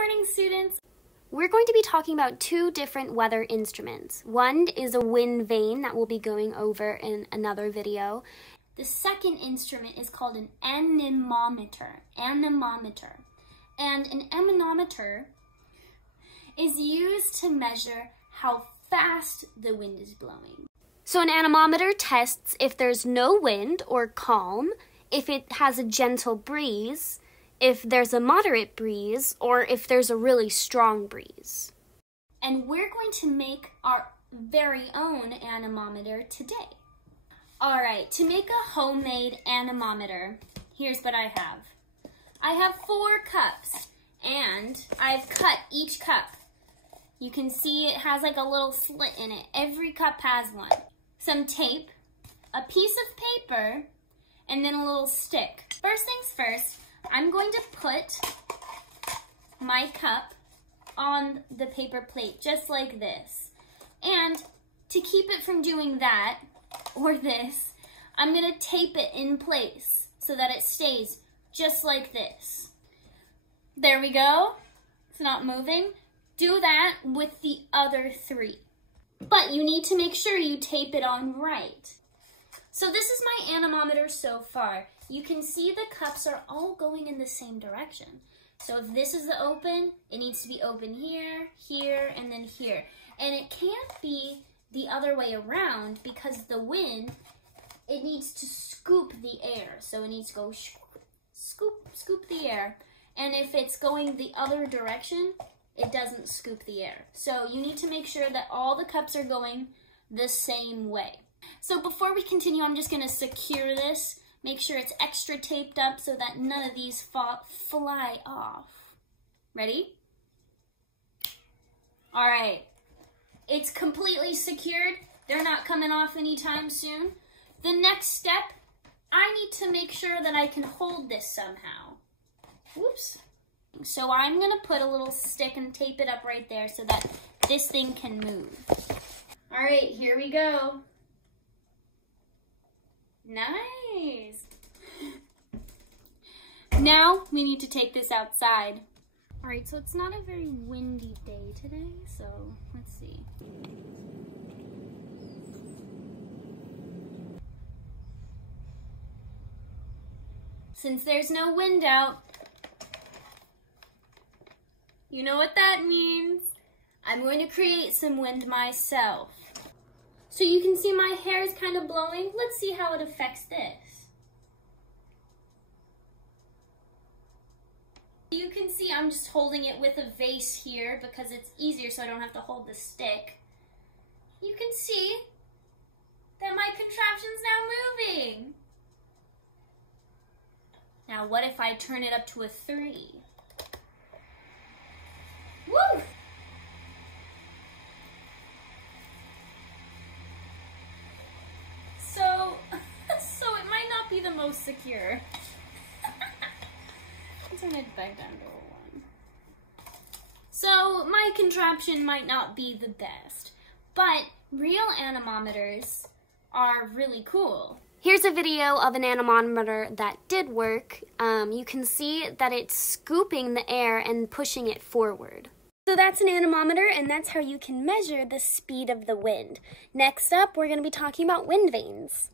morning, students! We're going to be talking about two different weather instruments. One is a wind vane that we'll be going over in another video. The second instrument is called an anemometer. And an anemometer is used to measure how fast the wind is blowing. So an anemometer tests if there's no wind or calm, if it has a gentle breeze, if there's a moderate breeze, or if there's a really strong breeze. And we're going to make our very own anemometer today. All right, to make a homemade anemometer, here's what I have. I have 4 cups, and I've cut each cup. You can see it has like a little slit in it. Every cup has one. Some tape, a piece of paper, and then a little stick. First things first, I'm going to put my cup on the paper plate, just like this. And to keep it from doing that, or this, I'm gonna tape it in place so that it stays just like this. There we go. It's not moving. Do that with the other 3. But you need to make sure you tape it on right. So this is my anemometer so far. You can see the cups are all going in the same direction. So if this is the open, it needs to be open here, here, and then here. And it can't be the other way around because the wind, it needs to scoop the air. So it needs to go scoop the air. And if it's going the other direction, it doesn't scoop the air. So you need to make sure that all the cups are going the same way. So before we continue, I'm just gonna secure this. Make sure it's extra taped up so that none of these fly off. Ready? All right, it's completely secured. They're not coming off anytime soon. The next step, I need to make sure that I can hold this somehow. Whoops. So I'm gonna put a little stick and tape it up right there so that this thing can move. All right, here we go. Nice. Now we need to take this outside. All right, so it's not a very windy day today, so let's see. Since there's no wind out, you know what that means. I'm going to create some wind myself. So you can see my hair is kind of blowing. Let's see how it affects this. You can see I'm just holding it with a vase here because it's easier so I don't have to hold the stick. You can see that my contraption's now moving. Now what if I turn it up to a 3? Woo! So it might not be the most secure. Let's turn it back down to a 1. So my contraption might not be the best, but real anemometers are really cool. Here's a video of an anemometer that did work. You can see that it's scooping the air and pushing it forward. So that's an anemometer, and that's how you can measure the speed of the wind. Next up, we're going to be talking about wind vanes.